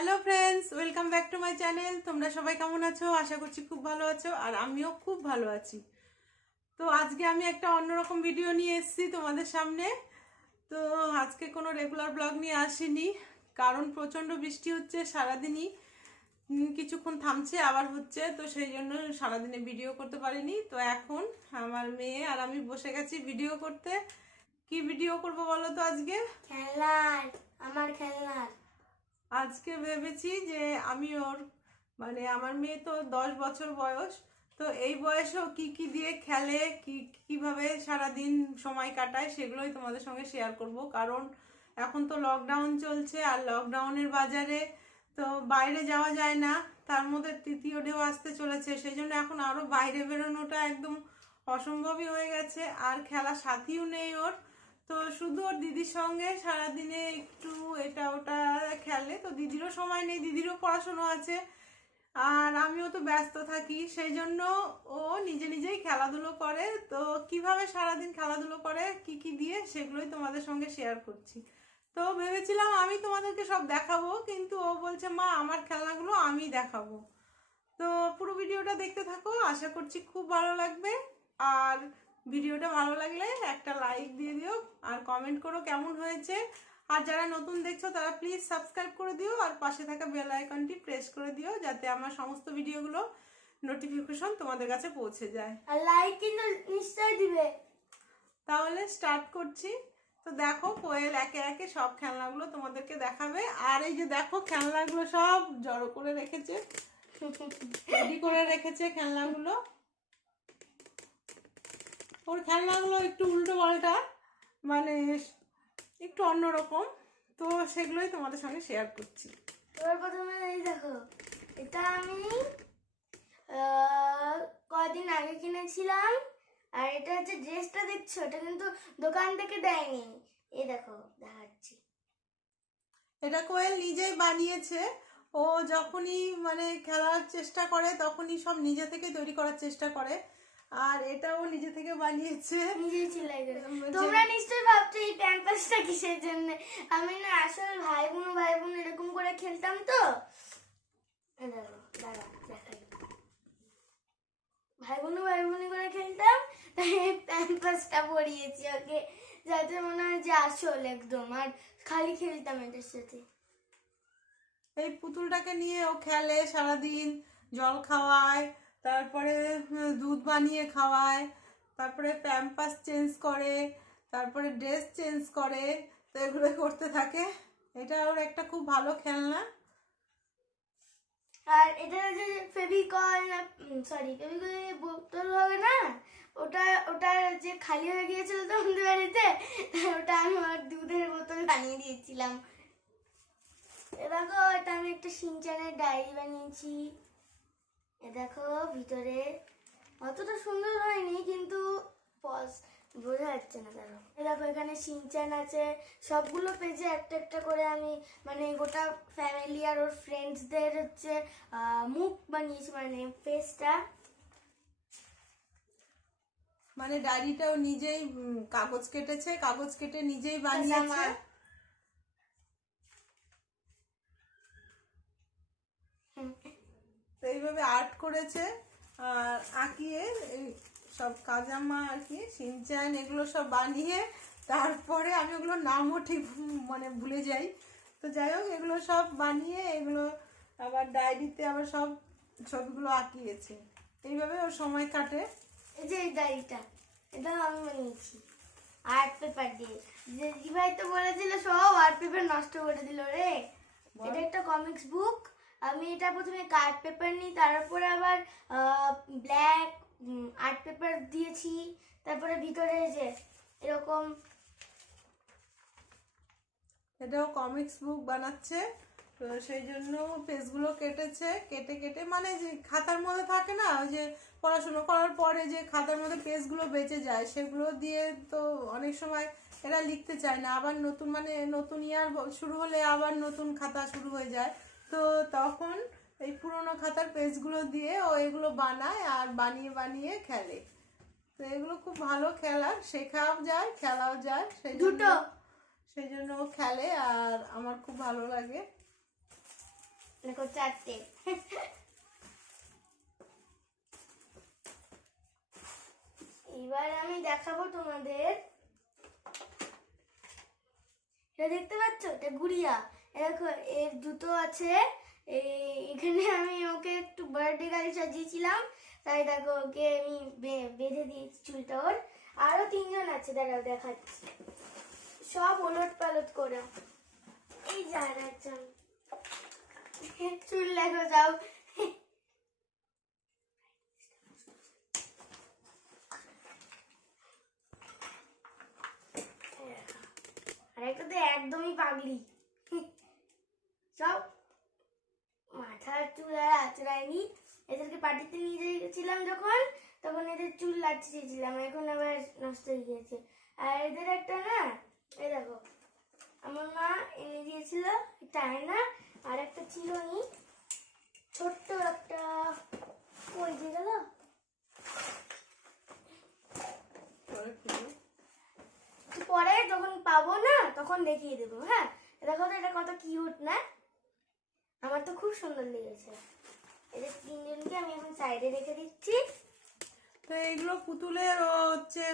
Hello friends, welcome back to my channel. তোমরা সবাই কেমন আছো? আশা করছি খুব ভালো আছো, আর আমিও খুব ভালো আছি। তো আজকে আমি একটা অন্যরকম ভিডিও নিয়ে এসেছি তোমাদের সামনে। তো আজকে কোনো রেগুলার ব্লগ নিয়ে আসিনি, কারণ প্রচণ্ড বৃষ্টি হচ্ছে সারাদিনই। কিছুক্ষণ থামছে আবার হচ্ছে, তো সেই জন্য সারাদিনে ভিডিও করতে পারিনি। তো এখন আমার মেয়ে আর আমি বসে গেছি ভিডিও করতে। কি ভিডিও করব বলো তো? আজকে খেলনার, আমার খেলনার। আজকে ভেবেছি যে আমি আমার মেয়ে তো 10 বছর বয়স, তো এই বয়সেও কি কি দিয়ে খেলে, কিভাবে সারাদিন সময় কাটায়, সেগুলোই তোমাদের সঙ্গে শেয়ার করব। কারণ এখন তো লকডাউন চলছে, আর লকডাউনের বাজারে তো বাইরে যাওয়া যায় না, তার মধ্যে তৃতীয় ঢেউ আসতে চলেছে, সেই জন্য এখন আরও বাইরে বেরোনোটা একদম অসম্ভবই হয়ে গেছে। আর খেলার সাথীও নেই ওর, তো শুধু ওর দিদির সঙ্গে সারাদিনে একটু এটা ওটা খেলে। তো দিদিরও সময় নেই, দিদিরও পড়াশুনো আছে, আর আমিও তো ব্যস্ত থাকি, সেই জন্য ও নিজে নিজেই খেলাধুলো করে। তো কিভাবে সারাদিন খেলাধুলো করে, কি কি দিয়ে, সেগুলোই তোমাদের সঙ্গে শেয়ার করছি। তো ভেবেছিলাম আমি তোমাদেরকে সব দেখাবো, কিন্তু ও বলছে মা আমার খেলনাগুলো আমি দেখাবো। তো পুরো ভিডিওটা দেখতে থাকো, আশা করছি খুব ভালো লাগবে। আর ভিডিওটা ভালো লাগলে একটা লাইক দিয়ে দিও, আর কমেন্ট করো কেমন হয়েছে। আর যারা নতুন দেখছো তারা প্লিজ সাবস্ক্রাইব করে দিও, আর পাশে থাকা বেল আইকনটি প্রেস করে দিও, যাতে আমার সমস্ত ভিডিওগুলো নোটিফিকেশন তোমাদের কাছে পৌঁছে যায়। আর লাইক কিন্তু নিশ্চয়ই দিবে। তাহলে স্টার্ট করছি। তো দেখো, কোয়েল একে একে সব খেলনাগুলো তোমাদেরকে দেখাবে। আর এই যে দেখো, খেলনাগুলো সব জড়ো করে রেখেছে, রেডি করে রেখেছে খেলনাগুলো। ওর খেলনাগুলো একটু উল্টো পাল্টা, মানে একটু অন্যরকম, তো সেগুলোই তোমাদের সঙ্গে শেয়ার করছি। এবার প্রথমে এই দেখো, এটা আমি কদিন আগে কিনেছিলাম। আর এটা হচ্ছে ড্রেসটা দেখছো, এটা কিন্তু দোকান থেকে দেয়নি। এই দেখো দেখাচ্ছি। এটা কোয়েল নিজেই বানিয়েছে। ও যখনই খেলার চেষ্টা করে তখনই সব নিজে থেকে তৈরি করার চেষ্টা করে, আর এটাও নিজে থেকে বানিয়েছে। নিজেই সেলাই করে। তোমরা নিশ্চয়ই ভাবছো এই প্যাম্পাসটা কিসের জন্য। আমি না আসলে ভাই বোন এরকম করে খেলতাম তো। দেখো দাঁড়া দেখাই। ভাই বোন করে খেলতাম, তাই এই প্যাম্পাসটা পরিয়েছি ওকে, যাতে মনে হয় যে আসল একদম। আর খালি খেলতাম এটার সাথে। এই পুতুলটাকে নিয়ে ও খেলে সারাদিন, জল খাওয়ায়, তারপরে দুধ বানিয়ে খাওয়ায়, তারপরে প্যাম্পাস চেঞ্জ করে, তারপরে ড্রেস চেঞ্জ করে। তো এগুলো করতে থাকে। এটা ওর একটা খুব ভালো খেলনা। আর এটা যে ফেভিকল না, সরি ফেভিকলের বোতল হবে না, ওটা ওটা যে খালি হয়ে গিয়েছিল তো আমাদের বাড়িতে, ওটা আমি ওর দুধের বোতল বানিয়ে দিয়েছিলাম। এ দেখো, এটা আমি একটা শিনচানের ডায়েরি বানিয়েছি। এ দেখো ভিতরে অতটা সুন্দর হয়নি, কিন্তু বোঝা যাচ্ছে না। দেখো এ দেখো, এখানে শিনচান আছে। সবগুলো পেজে একটা একটা করে আমি গোটা ফ্যামিলি আর ওর ফ্রেন্ডসদের হচ্ছে মুখ বানিয়েছি, ফেসটা। ডায়েরিটাও নিজেই কাগজ কেটেছে, কাগজ কেটে নিজেই বানিয়েছে। তো এইভাবে আর্ট করেছে, আর আঁকিয়ে এই সব কাজামা আর কি শিনচান এগুলো সব বানিয়ে, তারপরে আমি ওগুলো নামও ঠিক ভুলে যাই। তো যাই হোক, এগুলো সব বানিয়ে এগুলো আবার ডায়েরিতে আবার সব ছবিগুলো আঁকিয়েছে। এইভাবে ওর সময় কাটে। এই যে এই ডায়েরিটা, এটা আমি বানিয়েছি আর্ট পেপার দিয়ে। যে ভাই তো বলেছিল সব আর্ট পেপার নষ্ট করে দিল রে। এটা একটা কমিক্স বুক। আমি এটা প্রথমে কার্ড পেপার নিই, তারপরে আবার ব্ল্যাক আর্ট পেপার দিয়েছি। তারপরে ভিতরে যে এরকম, এটাও কমিক্স বুক বানাচ্ছে। তো সেই জন্য পেজগুলো কেটেছে, কেটে কেটে যে খাতার মধ্যে থাকে না, ওই যে পড়াশুনো করার পরে যে খাতার মধ্যে পেজগুলো বেঁচে যায়, সেগুলো দিয়ে তো অনেক সময় এরা লিখতে চায় না, আবার নতুন নতুন ইয়ার শুরু হলে আবার নতুন খাতা শুরু হয়ে যায়। তো তখন এই পুরোনো খাতার পেজগুলো দিয়ে ও এগুলো বানায়, আর বানিয়ে বানিয়ে খেলে। তো এগুলো খুব ভালো খেলা, শেখাও যায় খেলাও যায়, সেই জন্য ও খেলে, আর আমার খুব ভালো লাগে। দেখো 4টে। এবার আমি দেখাবো তোমাদের, এটা দেখতে পাচ্ছ, এটা গুড়িয়া। দেখো এর জুতো আছে। এখানে আমি ওকে একটু বার্থডে গাড়ি সাজিয়েছিলাম, তাই দেখো ওকে আমি বেঁধে দিয়েছি চুলটা ওর। আরো 3জন আছে, দাঁড়াও দেখাচ্ছি, সব ওলট পালট করে। এই যায় না একজন, চুল দেখো যাও। আর একটা তো একদমই পাগলি, সব মাথার চুল আর আঁচড়ায়নি। এদেরকে পার্টিতে নিয়ে গেছিলাম যখন, তখন এদের চুল আঁচড়িয়েছিলাম, এখন আবার নষ্ট হয়ে গিয়েছে। আর এদের একটা না, এই দেখো আমার মা এনে দিয়েছিল একটা আয়না, আর একটা চিরুনি, ছোট্ট একটা, কই দিয়ে গেল, পরে যখন পাবো না তখন দেখিয়ে দেবো। হ্যাঁ দেখো তো এটা কত কিউট না, আমার তো খুব সুন্দর লেগেছে। এদের 3জনকে আমি এখন সাইডে রেখে দিচ্ছি। তো এইগুলো পুতুলের ও হচ্ছে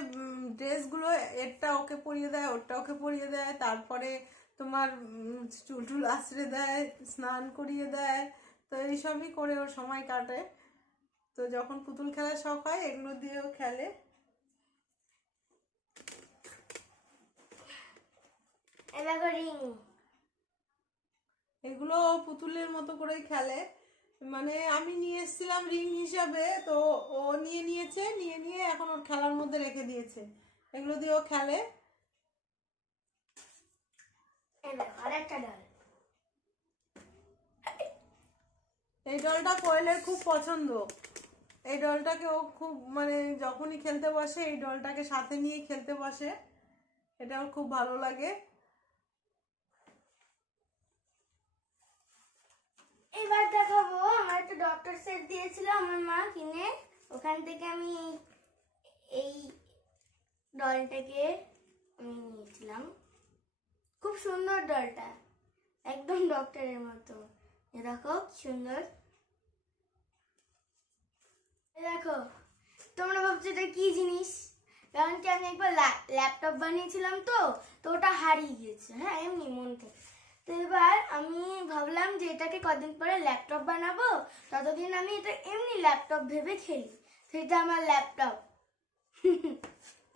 ড্রেসগুলো, এরটা ওকে পরিয়ে দেয়, ওরটা ওকে পরিয়ে দেয়, তারপরে তোমার চুল টুল আঁচড়ে দেয়, স্নান করিয়ে দেয়। তো এইসবই করে ওর সময় কাটে। তো যখন পুতুল খেলার শখ হয় এগুলো দিয়েও খেলে। এই দেখো রিং, এগুলো পুতুলের মতো করেই খেলে। মানে আমি নিয়ে এসেছিলাম রিং হিসাবে, তো ও নিয়ে এখন ওর খেলার মধ্যে রেখে দিয়েছে। এগুলো দিয়েও খেলে। এই দেখো আর একটা ডাল। এই ডলটা কোয়েলের খুব পছন্দ। এই ডলটাকে ও খুব, মানে যখনই খেলতে বসে এই ডলটাকে সাথে নিয়ে খেলতে বসে, এটা ওর খুব ভালো লাগে। এবার দেখাবো, আমার একটা ডক্টর সেট দিয়েছিল আমার মা কিনে, ওখান থেকে আমি এই ডলটাকে আমি নিয়েছিলাম। খুব সুন্দর ডলটা, একদম ডক্টরের মতো। এ দেখো কি সুন্দর। এ দেখো, তোমরা ভাবছো এটা কি জিনিস, কারণ কি আমি একবার ল্যাপটপ বানিয়েছিলাম, তো তো ওটা হারিয়ে গিয়েছে, হ্যাঁ এমনি মন থেকে। তো এবার আমি ভাবলাম যে এটাকে কদিন পরে ল্যাপটপ বানাবো, ততদিন আমি এটা এমনি ল্যাপটপ ভেবে খেলি। সেটা আমার ল্যাপটপ।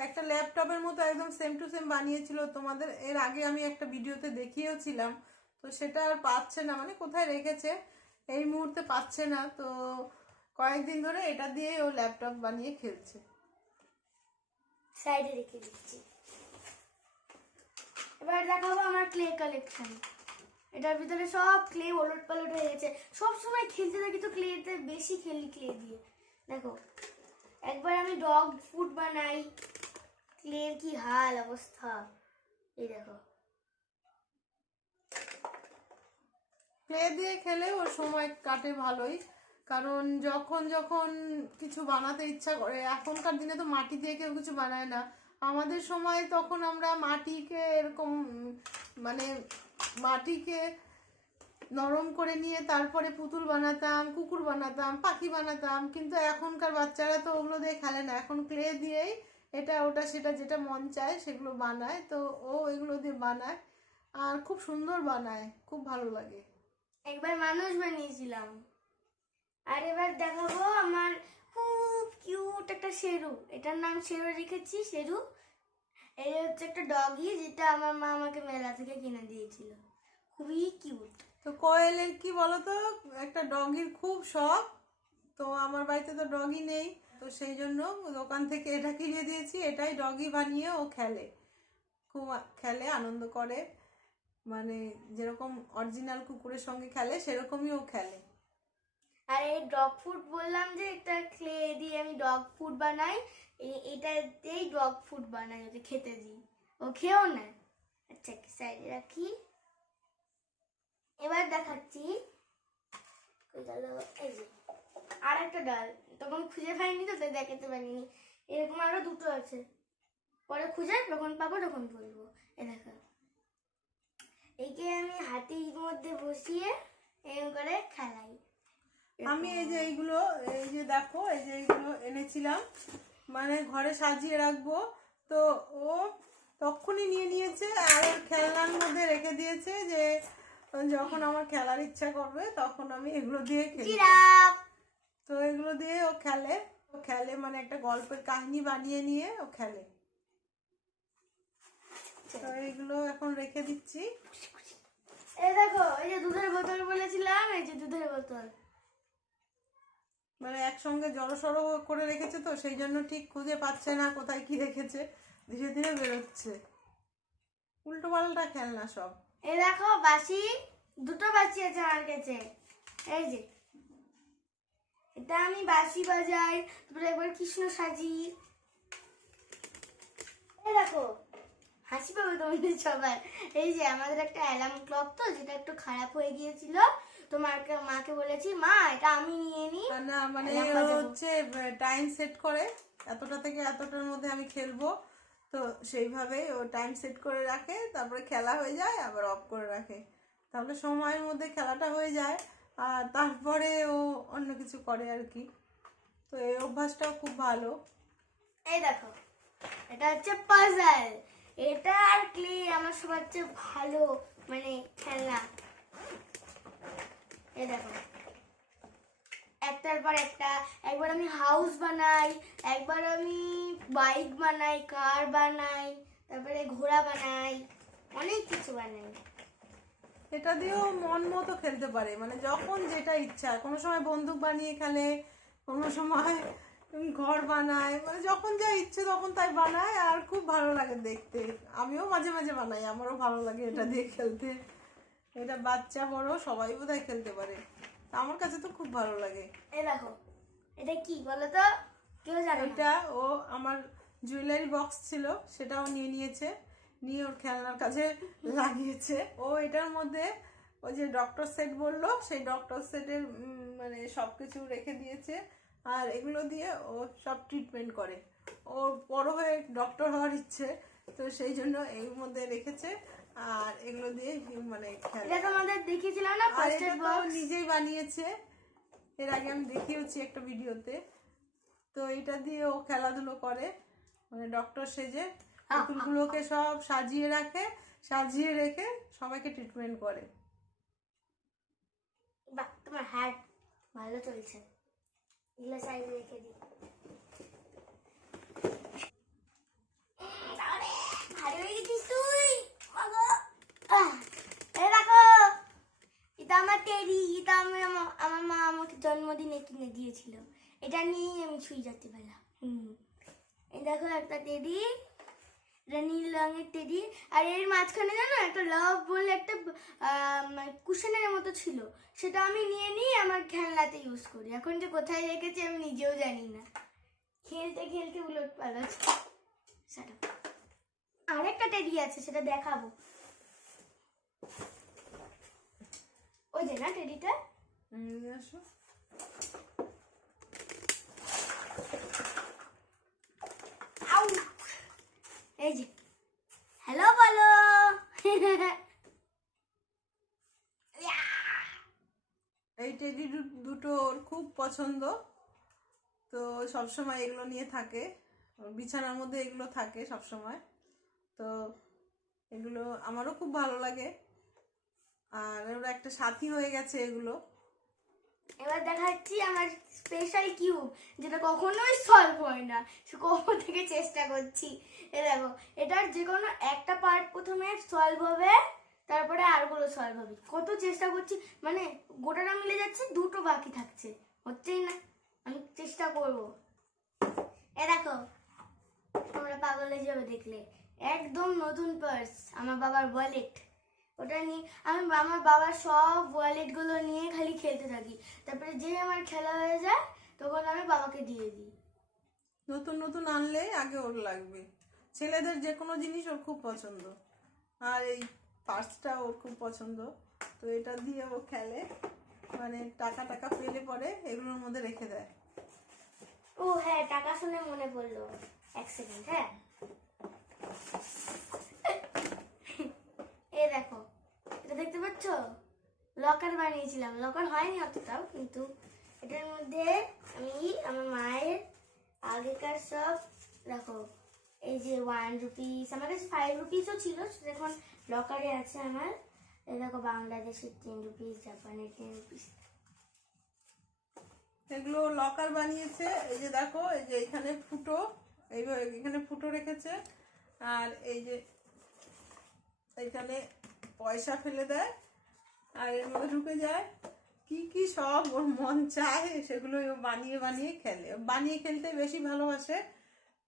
একটা ল্যাপটপের মতো একদম সেম টু সেম বানিয়েছিল তোমাদের, এর আগে আমি একটা ভিডিওতে দেখিয়েওছিলাম। তো সেটা আর পাচ্ছে না, মানে কোথায় রেখেছে এই মুহূর্তে পাচ্ছে না। তো কয়েকদিন ধরে এটা দিয়ে ও ল্যাপটপ বানিয়ে খেলছে। সাইডে রেখে দিচ্ছি। এবার দেখাবো আমার ক্লে কালেকশন। এটার ভিতরে সব ক্লে ওলট পালট হয়ে গেছে, সব সময় খেলতে থাকি তো ক্লেতে, বেশি খেলি ক্লে দিয়ে। দেখো একবার আমি ডগ ফুড বানাই, ক্লের কি হাল অবস্থা, এই দেখো। ক্লে দিয়ে খেলে ওর সময় কাটে ভালোই, কারণ যখন যখন কিছু বানাতে ইচ্ছা করে, এখনকার দিনে তো মাটি দিয়ে কেউ কিছু বানায় না। আমাদের সময় তখন আমরা মাটিকে এরকম, মানে মাটিকে নরম করে নিয়ে তারপরে পুতুল বানাতাম, কুকুর বানাতাম, পাখি বানাতাম। কিন্তু এখনকার বাচ্চারা তো ওগুলো দিয়ে খেলে না, এখন ক্লে দিয়েই এটা ওটা সেটা যেটা মন চায় সেগুলো বানায়। তো ও এগুলো দিয়ে বানায়, আর খুব সুন্দর বানায়, খুব ভালো লাগে। একবার মানুষ বানিয়েছিলাম। আর এবার দেখাবো আমার খুব কিউট একটা শেরু, এটার নাম শেরু রেখেছি, শেরু। এই হচ্ছে একটা ডগি, যেটা আমার মা আমাকে মেলা থেকে কিনে দিয়েছিল, খুবই কিউট। তো কোয়েলের কি বলতো, একটা ডগির খুব শখ। তো আমার বাড়িতে তো ডগি নেই, তো সেই জন্য দোকান থেকে এটা কিনে দিয়েছি। এটাই ডগি বানিয়ে ও খেলে, খুব খেলে, আনন্দ করে। মানে যেরকম অরিজিনাল কুকুরের সঙ্গে খেলে সেরকমই ও খেলে। আর এই ডগ ফুড বললাম যে এটা ক্লে দিয়ে আমি ডগ ফুড বানাই, এটাতেই ডগ ফুড বানাই, ওকে খেতে দিই, ও খেয়েও না। আচ্ছা সাইডে রাখি। এবার দেখাচ্ছি, এই যে আর একটা ডাল, তখন খুঁজে পাইনি তো তাই দেখাতে পারিনি। এরকম আরো দুটো আছে, পরে খুঁজে যখন পাবো তখন বলবো। এ দেখো, একে আমি হাতির মধ্যে বসিয়ে এরকম করে খেলাই। আমি এই যে এইগুলো, এই যে দেখো, এই যে এইগুলো এনেছিলাম মানে ঘরে সাজিয়ে রাখবো, তো ও তখনই নিয়ে নিয়েছে আর ওর খেলনার মধ্যে রেখে দিয়েছে যে যখন আমার খেলার ইচ্ছা করবে তখন আমি এগুলো দিয়ে খেলি। জিরাফ। তো এগুলো দিয়ে ও খেলে মানে একটা গল্পের কাহিনী বানিয়ে নিয়ে ও খেলে। তো এইগুলো এখন রেখে দিচ্ছি। এই দেখো, এই যে দুধের বোতল বলেছিলাম, এই যে দুধের বোতল। মানে একসঙ্গে জড়সড় করে রেখেছে, তো সেই জন্য ঠিক খুঁজে পাচ্ছে না কোথায় কি রেখেছে, ধীরে ধীরে বেরোচ্ছে। উল্টো পাল্টা খেলনা সব। এই দেখো বাঁশি, দুটো বাঁশি আছে আমার কাছে। এই যে এটা আমি বাঁশি বাজাই, তারপরে একবার কৃষ্ণ সাজি। এই দেখো, হাসি পাবে তোমাদের সবার। এই যে আমাদের একটা অ্যালার্ম ক্লক, তো যেটা একটু খারাপ হয়ে গিয়েছিল, তো মাকে বলেছি মা এটা আমি নিয়ে নিই। না মানে Alarm ও বাজাবো। হচ্ছে টাইম সেট করে, এতটা থেকে এতটার মধ্যে আমি খেলবো, তো সেইভাবেই ও টাইম সেট করে রাখে, তারপরে খেলা হয়ে যায় আবার অফ করে রাখে, তাহলে সময়ের মধ্যে খেলাটা হয়ে যায় আর তারপরে ও অন্য কিছু করে আর কি। তো এই অভ্যাসটাও খুব ভালো। এই দেখো, এটা হচ্ছে পাজল। এটা আর ক্লে আমার সবার চেয়ে ভালো মানে খেলনা। এই দেখো, একটার পর একটা, একবার আমি হাউস বানাই, একবার আমি বাইক বানাই, কার বানাই, তারপরে ঘোড়া বানাই, অনেক কিছু বানাই। এটা দিয়েও মন মতো খেলতে পারে, মানে যখন যেটা ইচ্ছা, কোনো সময় বন্দুক বানিয়ে খেলে, কোনো সময় ঘর বানায়, মানে যখন যা ইচ্ছে তখন তাই বানায়, আর খুব ভালো লাগে দেখতে। আমিও মাঝে মাঝে বানাই, আমারও ভালো লাগে এটা দিয়ে খেলতে। এটা বাচ্চা বড় সবাই বোধহয় খেলতে পারে, আমার কাছে তো খুব ভালো লাগে। এই দেখো, এটা কি বলো তো, কেউ জানে না। এটা ও আমার জুয়েলারি বক্স ছিল, সেটাও নিয়ে নিয়েছে, নিয়ে ওর খেলনার কাছে লাগিয়েছে। ও এটার মধ্যে ওই যে ডক্টর সেট বললো, সেই ডক্টর সেটের মানে সব কিছু রেখে দিয়েছে, আর এগুলো দিয়ে ও সব ট্রিটমেন্ট করে। ওর বড় হয়ে ডক্টর হওয়ার ইচ্ছে, তো সেই জন্য এর মধ্যে রেখেছে, আর এগুলো দিয়ে মানে খেলে। এটা তোমাদের দেখিয়েছিলাম না আর ফার্স্ট এটা তো বক্স। নিজেই বানিয়েছে, এর আগে আমি দেখিয়েছি একটা ভিডিওতে। তো এটা দিয়ে ও খেলাধুলো করে, মানে ডক্টর সেজে পুতুলগুলোকে সব সাজিয়ে রাখে, সাজিয়ে রেখে সবাইকে ট্রিটমেন্ট করে। বাহ, তোমার হাত ভালো চলছে। এগুলো সাইডে রেখে দিই। ভারী হয়ে গেছিস তুই, বাবা। এই দেখো, এটা আমার টেডি, এটা আমার মা আমাকে জন্মদিনে কিনে দিয়েছিল। এটা নিয়েই আমি শুয়ে যেতে পারলাম। এই দেখো একটা টেডি, এটা নীল রঙের টেডি, আর এর মাঝখানে জানো একটা লাভ বলে একটা কুশনের মতো ছিল, সেটা আমি নিয়ে নিয়ে আমার খেলনাতে ইউজ করি। এখন যে কোথায় রেখেছি আমি নিজেও জানি না, খেলতে খেলতে উলট পালট। আরেকটা টেডি আছে, সেটা দেখাবো। ওই যে না টেডিটা, আসো। আউ, এই যে হ্যালো বলো। এই টেডি দুটো ওর খুব পছন্দ, তো সবসময় এগুলো নিয়ে থাকে, ওর বিছানার মধ্যে এগুলো থাকে সবসময়। তো এগুলো আমারও খুব ভালো লাগে, আর ওরা একটা সাথী হয়ে গেছে এগুলো। এবার দেখাচ্ছি আমার স্পেশাল কিউব, যেটা কখনোই সলভ হয় না, সে কখন থেকে চেষ্টা করছি। এ দেখো, এটার যে কোনো একটা পার্ট প্রথমে সলভ হবে, তারপরে আরগুলো সলভ হবে। কত চেষ্টা করছি, মানে গোটাটা মিলে যাচ্ছে, দুটো বাকি থাকছে, হচ্ছেই না। আমি চেষ্টা করব। এ দেখো, তোমরা পাগল হয়ে যাবে দেখলে, একদম নতুন পার্স, আমার বাবার ওয়ালেট। ওটা নিয়ে আমি আমার বাবার সব ওয়ালেটগুলো নিয়ে খালি খেলতে থাকি, তারপরে যে আমার খেলা হয়ে যায় তখন আমি বাবাকে দিয়ে দিই। নতুন নতুন আনলে আগে ওর লাগবে, ছেলেদের যে কোনো জিনিস ওর খুব পছন্দ, আর এই পার্সটা ওর খুব পছন্দ। তো এটা দিয়ে ও খেলে, মানে টাকা টাকা পেলে পরে এগুলোর মধ্যে রেখে দেয়। ও হ্যাঁ, টাকা শুনে মনে পড়লো, এক সেকেন্ড। হ্যাঁ, এ দেখো, এটা দেখতে পাচ্ছ, লকার বানিয়েছিলাম, লকার হয়নি অতটাও, কিন্তু এটার মধ্যে আমি আমার মায়ের আগেকার সব দেখো, এই যে 1 রুপিস, আমার কাছে 5 রুপিসও ছিল, সেটা এখন লকারে আছে আমার। এই দেখো বাংলাদেশের 10 রুপিস, জাপানের 10 রুপিস। এগুলো লকার বানিয়েছে। এই যে দেখো, এই যে এখানে ফুটো, এইভাবে এখানে ফুটো রেখেছে, আর এই যে এখানে পয়সা ফেলে দেয়, আর এর মধ্যে ঢুকে যায় কি কি সব ওর মন চায় সেগুলো ও বানিয়ে বানিয়ে খেলে, বানিয়ে খেলতে বেশি ভালোবাসে।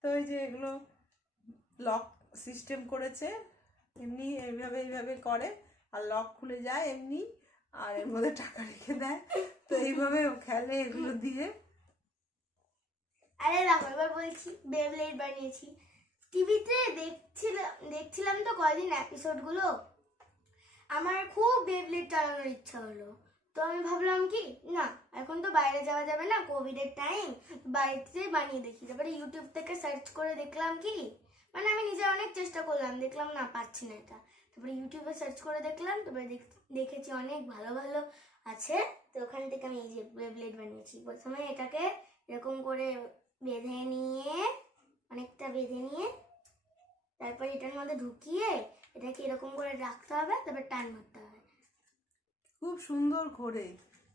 তো এই যে এগুলো লক সিস্টেম করেছে, এমনি এইভাবে এইভাবে করে, আর লক খুলে যায় এমনি, আর এর মধ্যে টাকা রেখে দেয়। তো এইভাবে ও খেলে এগুলো দিয়ে। আরে দেখো এবার বলছি, বেবলেট বানিয়েছি। টিভিতে দেখছিলাম তো কয়দিন এপিসোডগুলো, আমার খুব বেবলেট চালানোর ইচ্ছা হলো। তো আমি ভাবলাম কি না, এখন তো বাইরে যাওয়া যাবে না, কোভিডের টাইম, বাড়িতেই বানিয়ে দেখি। তারপরে ইউটিউব থেকে সার্চ করে দেখলাম কি, মানে আমি নিজে অনেক চেষ্টা করলাম, দেখলাম না পাচ্ছি না এটা। তারপরে ইউটিউবে সার্চ করে দেখলাম, তারপরে দেখেছি অনেক ভালো ভালো আছে। তো ওখান থেকে আমি এই যে বেবলেট বানিয়েছি। প্রথমে এটাকে এরকম করে বেঁধে নিয়ে, অনেকটা বেঁধে নিয়ে, তারপর এটার মধ্যে ঢুকিয়ে এটাকে এরকম করে রাখতে হবে, তারপর টান মারতে হবে। খুব সুন্দর ঘোরে,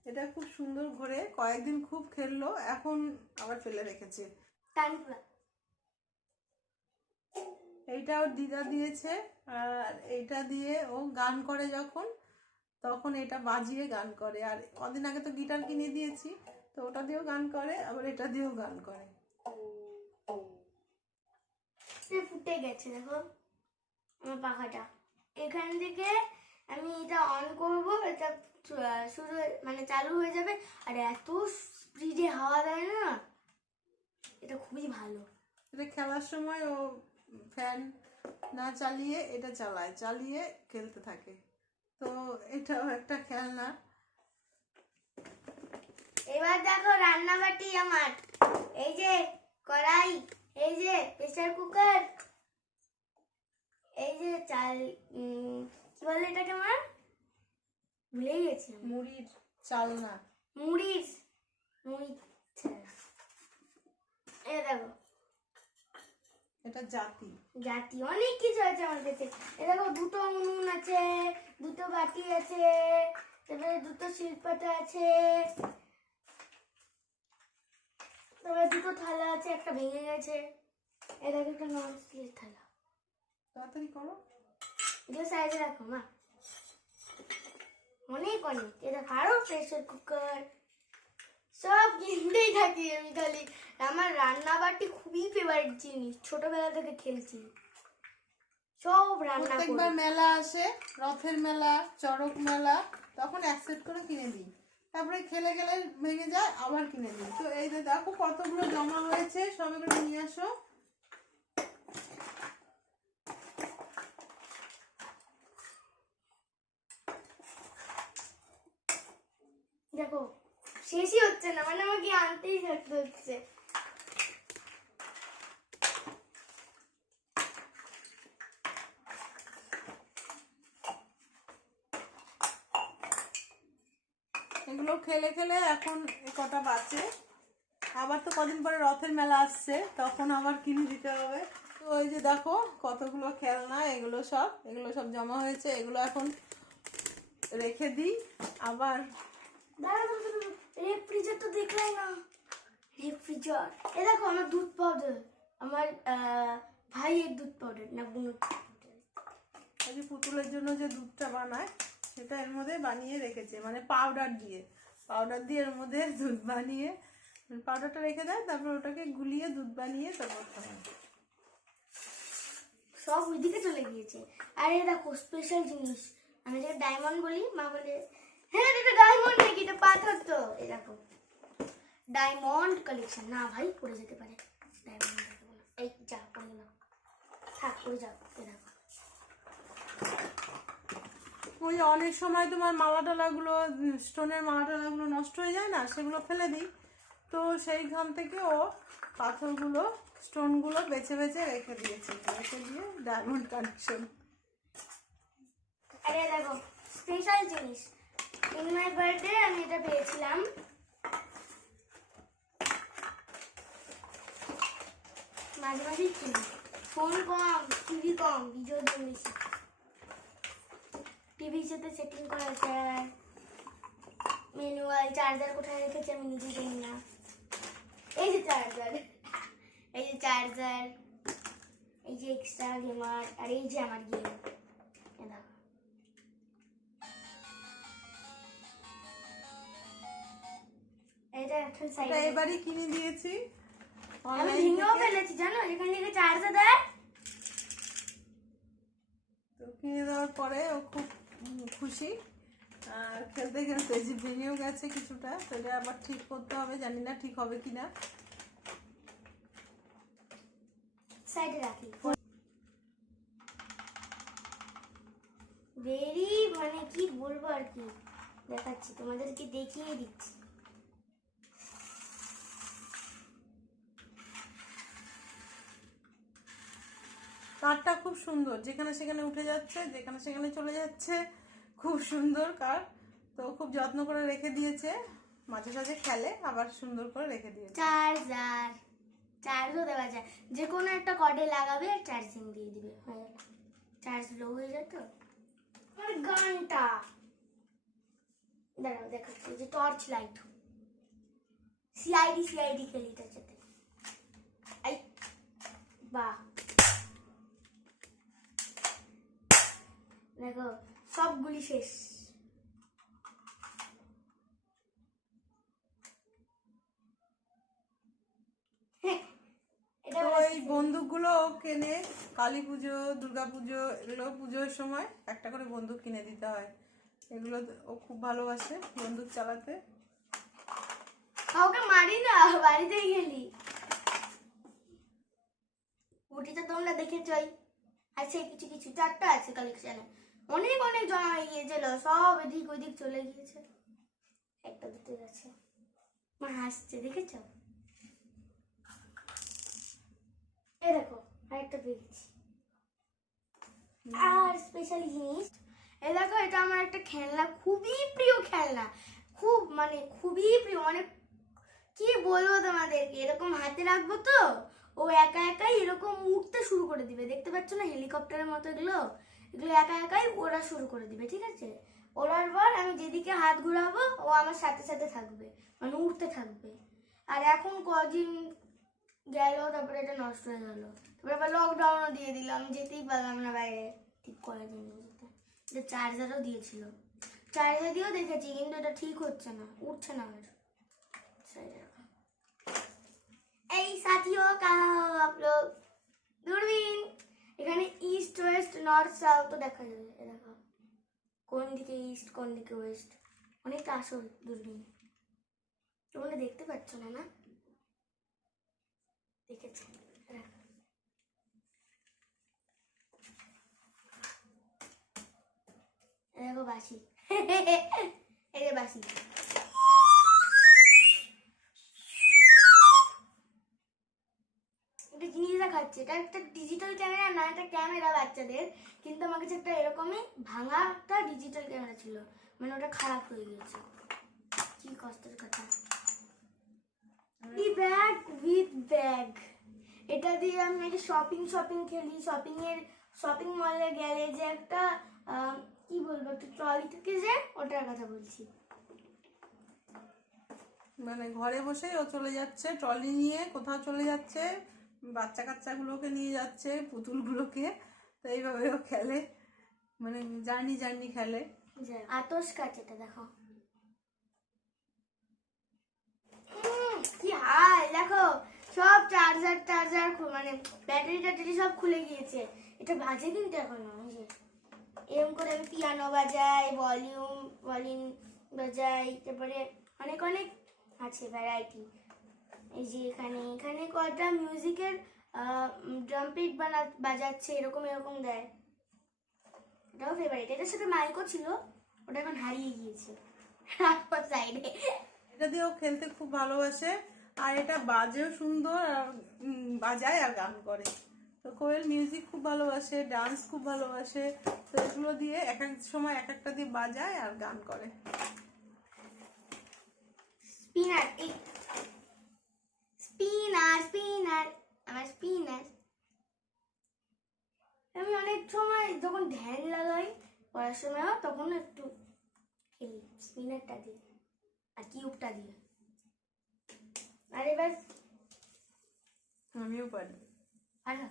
এটা খুব সুন্দর ঘোরে। কয়েকদিন খুব খেললো, এখন আবার ফেলে রেখেছে। টান। এইটা ওর দিদা দিয়েছে, আর এইটা দিয়ে ও গান করে যখন, তখন এটা বাজিয়ে গান করে। আর কদিন আগে তো গিটার কিনে দিয়েছি, তো ওটা দিয়েও গান করে, আবার এটা দিয়েও গান করে। ফুটে গেছে দেখো আমার পাখাটা। এখান থেকে আমি এটা অন করব, এটা শুরু মানে চালু হয়ে যাবে। আর এত স্পিডে হাওয়া দেয় না, এটা খুবই ভালো। এটা খেলার সময় ও ফ্যান না চালিয়ে এটা চালায়, চালিয়ে খেলতে থাকে। তো এটাও একটা খেলনা। এবার দেখো রান্নাবাটি আমার, এই যে কড়াই, এই যে প্রেসার কুকার, এই যে চাল, কি বলে এটাকে আমার ভুলে গেছি, মুড়ির চালনা, মুড়ির মুড়ি। এই দেখো এটা জাতি জাতি অনেক কিছু আছে আমার কাছে। এই দেখো দুটো উনুন আছে, দুটো বাটি আছে, তারপরে দুটো শিলপাটা আছে, তারপরে দুটো থালা আছে, একটা ভেঙে গেছে। এই দেখো একটা নন স্টিলের থালা। তাড়াতাড়ি করো। এগুলো সাইডে রাখো মা, অনেক অনেক। এটা আরো প্রেসার কুকার, সব কিনতেই থাকি আমি খালি। আমার রান্না বাটি খুবই ফেভারিট জিনিস, ছোটবেলা থেকে খেলছি, সব রান্না করি। প্রত্যেকবার মেলা আসে, রথের মেলা, চড়ক মেলা, তখন এক সেট করে কিনে দিই। তারপরে খেলে গেলে ভেঙে যায়, আবার কিনে দিই। তো এই যে দেখো কতগুলো জমা হয়েছে, সব এগুলো নিয়ে আসো। দেখো শেষই হচ্ছে না, মানে আমাকে আনতেই থাকতে হচ্ছে। এগুলো খেলে খেলে এখন এ কটা বাঁচে। আবার তো কদিন পরে রথের মেলা আসছে, তখন আবার কিনে দিতে হবে। তো ওই যে দেখো কতগুলো খেলনা, এগুলো সব জমা হয়েছে। এগুলো এখন রেখে দিই। আবার রেফ্রিজারেটর তো দেখলাই না, রেফ্রিজারেটর। এ দেখো আমার দুধ পাউডার, আমার ভাইয়ের দুধ পাউডার না বোনের দুধ পাউডার। এই যে পুতুলের জন্য যে দুধটা বানায়, সেটা এর মধ্যে বানিয়ে রেখেছে, মানে পাউডার দিয়ে এর মধ্যে দুধ বানিয়ে পাউডারটা রেখে দেয়, তারপর ওটাকে গুলিয়ে দুধ বানিয়ে তারপর খাওয়ায়। সব ওইদিকে চলে গিয়েছে। আর এই দেখো স্পেশাল জিনিস, আমি যেটা ডায়মন্ড বলি, মা বলে হ্যাঁ এটা ডায়মন্ড নাকি, এটা পাথর তো। এই দেখো ডায়মন্ড কালেকশন। না ভাই পড়ে যেতে পারে, ডায়মন্ড এই যা পড়ে না, থাক পড়ে যাও। এই দেখো ওই যে অনেক সময় তোমার মালা টালাগুলো, স্টোনের মালা টালাগুলো নষ্ট হয়ে যায় না, সেগুলো ফেলে দিই। তো সেইখান থেকে ও পাথরগুলো, স্টোনগুলো বেছে বেছে রেখে দিয়েছে, রেখে দিয়ে ডায়মন্ড কালেকশন। আরে দেখো স্পেশাল জিনিস, ইন মাই বার্থডে আমি এটা পেয়েছিলাম। মাঝে মাঝেই কিনি, ফোন কম, টিভি কম, ভিডিও দাম বেশি। টিভির সাথে সেটিং করা যায়, ম্যানুয়াল, চার্জার কোথায় রেখেছি আমি নিজে জানি না। এই যে চার্জার, এই যে চার্জার, এই যে এক্সট্রা গেমার, আর এই যে আমার গেম। এটা একটা এটা সাইড এবারই কিনে দিয়েছি আমি অনলাইন ভেঙেও থেকে। ফেলেছি জানো, এখান থেকে চার্জার দেয়। তো কিনে দেওয়ার পরে ও খুব খুশি, আর খেলতে খেলতে যে ভেঙেও গেছে কিছুটা, সেটা আবার ঠিক করতে হবে, জানি না ঠিক হবে কিনা। সাইডে রাখি। ভেরি মানে কি বলবো আর কি, দেখাচ্ছি তোমাদেরকে, দেখিয়ে দিচ্ছি। কারটা খুব সুন্দর, যেখানে সেখানে উঠে যাচ্ছে, যেখানে সেখানে চলে যাচ্ছে, খুব সুন্দর কার। তো খুব যত্ন করে রেখে দিয়েছে, মাঝে সাঝে খেলে, আবার সুন্দর করে রেখে দিয়েছে। চার্জার, চার্জও দেওয়া যায়, যে কোনো একটা কর্ডে লাগাবে আর চার্জিং দিয়ে দিবে, হয়ে গেল। চার্জ লো হয়ে যায় তো। আর গানটা দাঁড়াও দেখাচ্ছি, যে টর্চ লাইট, সিআইডি সিআইডি খেলি এটার সাথে। আই বাহ, দেখো সবগুলি শেষ। এটা তো এই বন্দুকগুলো ও কেনে কালী পুজো, দুর্গা পুজো, এগুলো পুজোর সময় একটা করে বন্দুক কিনে দিতে হয়। এগুলো ও খুব ভালোবাসে বন্দুক চালাতে। কাউকে মারি না, বাড়িতেই গেলি। ওটি তো তোমরা দেখেছই, আছে কিছু কিছু, চারটা আছে কালেকশনে, অনেক অনেক জমা হয়ে গিয়েছিল, সব এদিক ওইদিক চলে গিয়েছে। একটা দুটো আছে, মা হাসছে দেখেছ। এই দেখো আরেকটা পেয়েছি। আর স্পেশাল জিনিস, এই দেখো, এটা আমার একটা খেলনা, খুবই প্রিয় খেলনা, খুব মানে খুবই প্রিয়, মানে কি বলবো তোমাদেরকে, এরকম হাতে রাখবো তো ও একা একাই এরকম উঠতে শুরু করে দিবে, দেখতে পাচ্ছ না হেলিকপ্টারের মতো, এগুলো এগুলো একা একাই ওরা শুরু করে দিবে, ঠিক আছে। ওড়ার পর আমি যেদিকে হাত ঘুরাবো ও আমার সাথে সাথে থাকবে, মানে উঠতে থাকবে। আর এখন কদিন গেল, তারপরে এটা নষ্ট হয়ে গেল, তারপরে আবার লকডাউনও দিয়ে দিল, আমি যেতেই পারলাম না বাইরে ঠিক করার জন্য। এটা চার্জারও দিয়েছিল, চার্জার দিয়েও দেখেছি, কিন্তু এটা ঠিক হচ্ছে না, উঠছে না আর। এই সাথিও কাহা হো আপ লোগ, দূরবীন, এখানে ইস্ট ওয়েস্ট নর্থ সাউথ দেখা যাবে, দেখো কোন দিকে ইস্ট কোন দিকে ওয়েস্ট, অনেকটা আসল দূরবীন, তোমরা দেখতে পাচ্ছ না, না দেখেছি। দেখো বাসি, এই যে বাসি, একটা জিনিস দেখাচ্ছে, এটা একটা ডিজিটাল ক্যামেরা না, এটা ক্যামেরা বাচ্চাদের, কিন্তু আমার কাছে একটা এরকমই ভাঙা একটা ডিজিটাল ক্যামেরা ছিল, মানে ওটা খারাপ হয়ে গিয়েছে, কি কষ্টের কথা। ব্যাগ উইথ ব্যাগ, এটা দিয়ে আমি একটা শপিং খেলি, শপিং মলে গেলে যে একটা কি বলবো, একটা ট্রলি থেকে যে, ওটার কথা বলছি। মানে ঘরে বসেই ও চলে যাচ্ছে, ট্রলি নিয়ে কোথাও চলে যাচ্ছে, বাচ্চা কাচ্চাগুলোকে নিয়ে যাচ্ছে, পুতুলগুলোকে, তো এইভাবে ও খেলে, মানে জার্নি খেলে। আতস কাচ, এটা দেখো কি হাই, দেখো সব চার্জার মানে ব্যাটারি সব খুলে গিয়েছে, এটা বাজে কিন্তু এখনো। এরকম করে আমি পিয়ানো বাজাই, ভলিউম বাজাই, তারপরে অনেক অনেক আছে ভ্যারাইটি। এই যে এখানে কয়টা মিউজিকের ড্রামপিট বাজাচ্ছে, এরকম দেয়, এটাও ফেভারিট। এটার সাথে মাইকও ছিল, ওটা এখন হারিয়ে গিয়েছে সাইডে। এটা দিয়েও খেলতে খুব ভালোবাসে, আর এটা বাজেও সুন্দর, আর বাজায় আর গান করে, তো কোয়েল মিউজিক খুব ভালোবাসে, ডান্স খুব ভালোবাসে, তো এগুলো দিয়ে এক এক সময় এক একটা দিয়ে বাজায় আর গান করে। স্পিনার, এই স্পিনার স্পিনার আমার স্পিনার। আমি অনেক সময় যখন ধ্যান লাগাই পড়ার সময় তখন একটু খেলি স্পিনারটা দিয়ে আর কিউবটা দিয়ে। আর এবার আমিও পারি। ভালো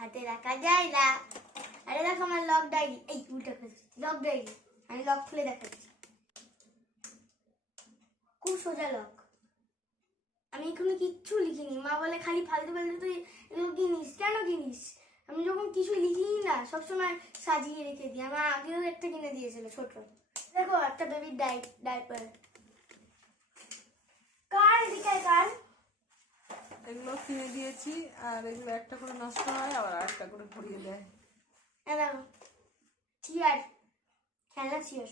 হাতে রাখা যায় না। আরে দেখো আমার লক ডায়েরি, এই উল্টা করে লক ডায়েরি, আমি লক খুলে দেখাচ্ছি। খুব সোজা লক, আমি এখানে কিচ্ছু লিখিনি। মা বলে খালি ফালতু ফালতু তুই এগুলো কিনিস কেন কিনিস। আমি যখন কিছু লিখিনি না সবসময় সাজিয়ে রেখে দিই। আমার আগেও একটা কিনে দিয়েছিল ছোট, দেখো একটা বেবির ডাইপার। কার এদিকে কার এগুলো কিনে দিয়েছি, আর এগুলো একটা করে নষ্ট হয় আবার আরেকটা করে ভরিয়ে দেয়। দেখো চেয়ার, খেলা চেয়ার।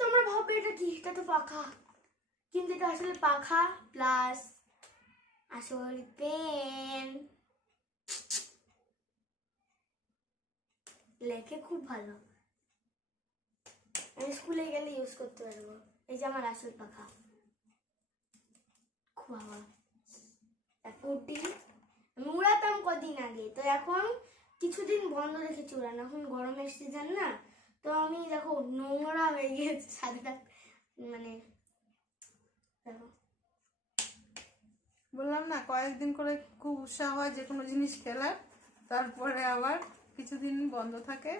তোমরা ভাববে এটা কি, এটা তো পাখা, কিন্তু এটা আসলে পাখা প্লাস আসল পেন। লেখে খুব ভালো, আমি স্কুলে গেলে ইউজ করতে পারবো। এই যে আমার আসল পাখা, খুব ভালো। আমি উড়াতাম কদিন আগে, তো এখন কিছুদিন বন্ধ রেখেছি উড়ানো। এখন গরমের সিজন না, তো আমি দেখো নোংরা হয়ে গিয়েছে সাদা, মানে দেখো বললাম না কয়েকদিন করে খুব উৎসাহ হয় যে কোনো জিনিস খেলার, তারপরে আবার কিছুদিন বন্ধ থাকে,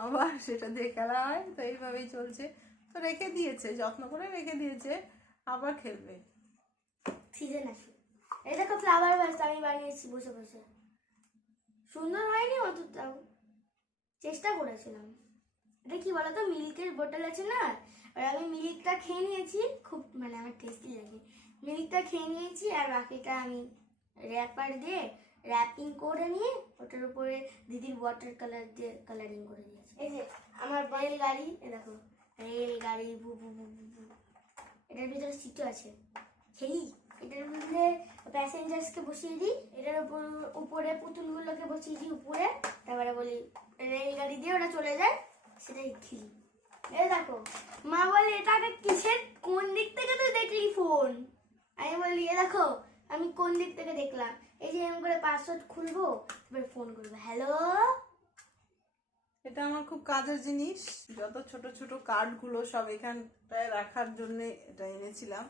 আবার সেটা দিয়ে খেলা হয়। তো এইভাবেই চলছে। তো রেখে দিয়েছে, যত্ন করে রেখে দিয়েছে, আবার খেলবে। সিজন আছে। এই দেখো ফ্লাওয়ার ভাস আমি বানিয়েছি বসে বসে। সুন্দর হয়নি অতটা, চেষ্টা করেছিলাম। এটা কি বলতো, মিল্কের বোতল আছে না, আর আমি মিল্কটা খেয়ে নিয়েছি, খুব মানে আমার টেস্টি লাগে। মিল্কটা খেয়ে নিয়েছি আর বাকিটা আমি র্যাপার দিয়ে র্যাপিং করে নিয়ে ওটার উপরে দিদির ওয়াটার কালার দিয়ে কালারিং করে দিয়েছি। এই যে আমার রেলগাড়ি, এ দেখো রেলগাড়ি ভু ভু ভু ভু ভু। এটার ভিতরে সিটও আছে, খেলি। এটার মধ্যে প্যাসেঞ্জার্সকে বসিয়ে দিই, এটার উপরে পুতুলগুলোকে বসিয়ে দিই উপরে, তারপরে বলি রেলগাড়ি দিয়ে ওরা চলে যায়, সেটাই খেলি। এই দেখো মা বলে এটা কিসের, কোন দিক থেকে তুই দেখলি ফোন। আমি বলি এ দেখো আমি কোন দিক থেকে দেখলাম, এই যে এরকম করে পাসওয়ার্ড খুলবো, তারপরে ফোন করবো, হ্যালো। এটা আমার খুব কাজের জিনিস। যত ছোট ছোট কার্ডগুলো সব এখানটায় রাখার জন্য এটা এনেছিলাম।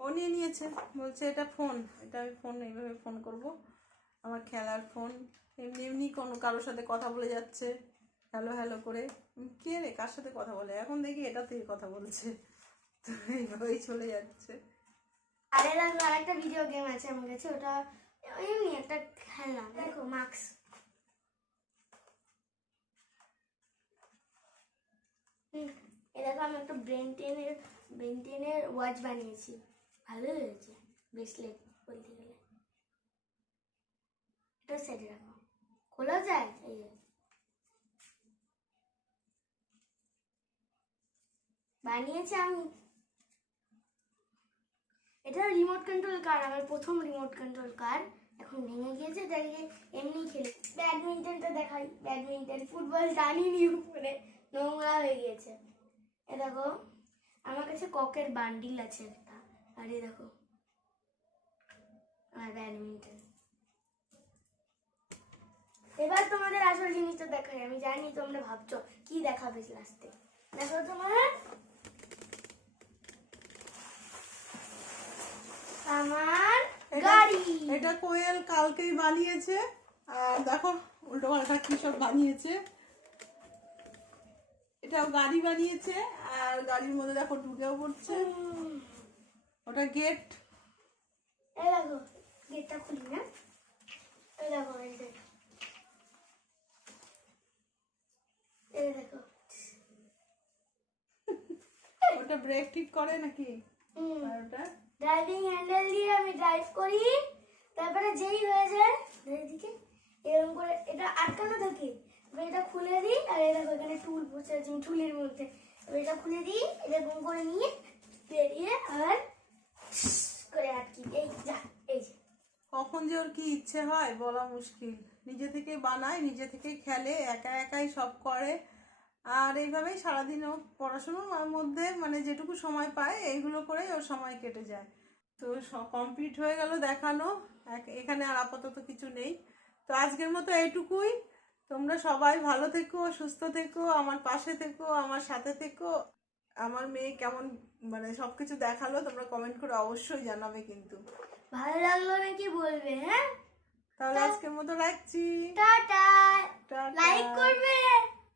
ও নিয়ে নিয়েছে, বলছে এটা ফোন, এটা আমি ফোন এইভাবে ফোন করব, আমার খেলার ফোন। এমনি এমনি কোনো কারোর সাথে কথা বলে যাচ্ছে হ্যালো হ্যালো করে। কে রে, কার সাথে কথা বলে, এখন দেখি এটাতেই কথা বলছে। তো এইভাবেই চলে যাচ্ছে। আরে দেখো আরেকটা ভিডিও গেম আছে আমার কাছে, ওটা এমনি একটা খেলনা। দেখো মার্কস, এই দেখো আমি একটা ব্রেন টেনের ওয়াচ বানিয়েছি, ভালো হয়েছে, ব্রেসলেট বলতে গেলে। এটা সাইডে রাখো, খোলা যায়। এই যে বানিয়েছি আমি। এটা রিমোট কন্ট্রোল কার, আমার প্রথম রিমোট কন্ট্রোল কার, এখন ভেঙে গিয়েছে, তাই এমনি খেলি। ব্যাডমিন্টনটা দেখাই, ব্যাডমিন্টন ফুটবল জানিনি উপরে, নোংরা হয়ে গিয়েছে। এ দেখো আমার কাছে ককের বান্ডিল আছে একটা, আর এই দেখো আর ব্যাডমিন্টন। এবার তোমাদের আসল জিনিসটা দেখাই। আমি জানি তোমরা ভাবছো কি দেখাবে লাস্টে, দেখো তোমার আমার গাড়ি। এটা কোয়েল কালকেই বানিয়েছে, আর দেখো উল্টো পাল্টা কি সব বানিয়েছে। এটাও গাড়ি বানিয়েছে, আর গাড়ির মধ্যে দেখো ঢুকেও পড়ছে। ওটা গেট। এই দেখো গেটটা খুলি না, এই দেখো এই দেখো, এই দেখো ওটা ব্রেক ঠিক করে নাকি, আর ওটা ড্রাইভিং হ্যান্ডেল দিয়ে আমি ড্রাইভ করি, তারপরে যেই হয়ে যায় এদিকে এরকম করে এটা আটকানো থাকে, এটা খুলে দিই। আর এই দেখো এখানে টুল বসে আছে টুলের মধ্যে, এটা খুলে দিই, এরকম করে নিয়ে বেরিয়ে আবার করে আটকি। এই যা, এই যে কখন যে ওর কি ইচ্ছে হয় বলা মুশকিল। নিজে থেকে বানায়, নিজে থেকে খেলে, একা একাই সব করে। আর এইভাবেই সারাদিন ও পড়াশোনার মধ্যে মানে যেটুকু সময় পায় এইগুলো করেই ওর সময় কেটে যায়। তো সব কমপ্লিট হয়ে গেল দেখানো। এখানে আর আপাতত কিছু নেই। তো আজকের মতো এইটুকুই। তোমরা সবাই ভালো থেকো, সুস্থ থেকো, আমার পাশে থেকো, আমার সাথে থেকো। আমার মেয়ে কেমন মানে সবকিছু দেখালো তোমরা কমেন্ট করে অবশ্যই জানাবে কিন্তু। ভালো লাগলো নাকি বলবে, হ্যাঁ? তাহলে আজকের মতো রাখছি। টাটা। টাটা। লাইক করবে।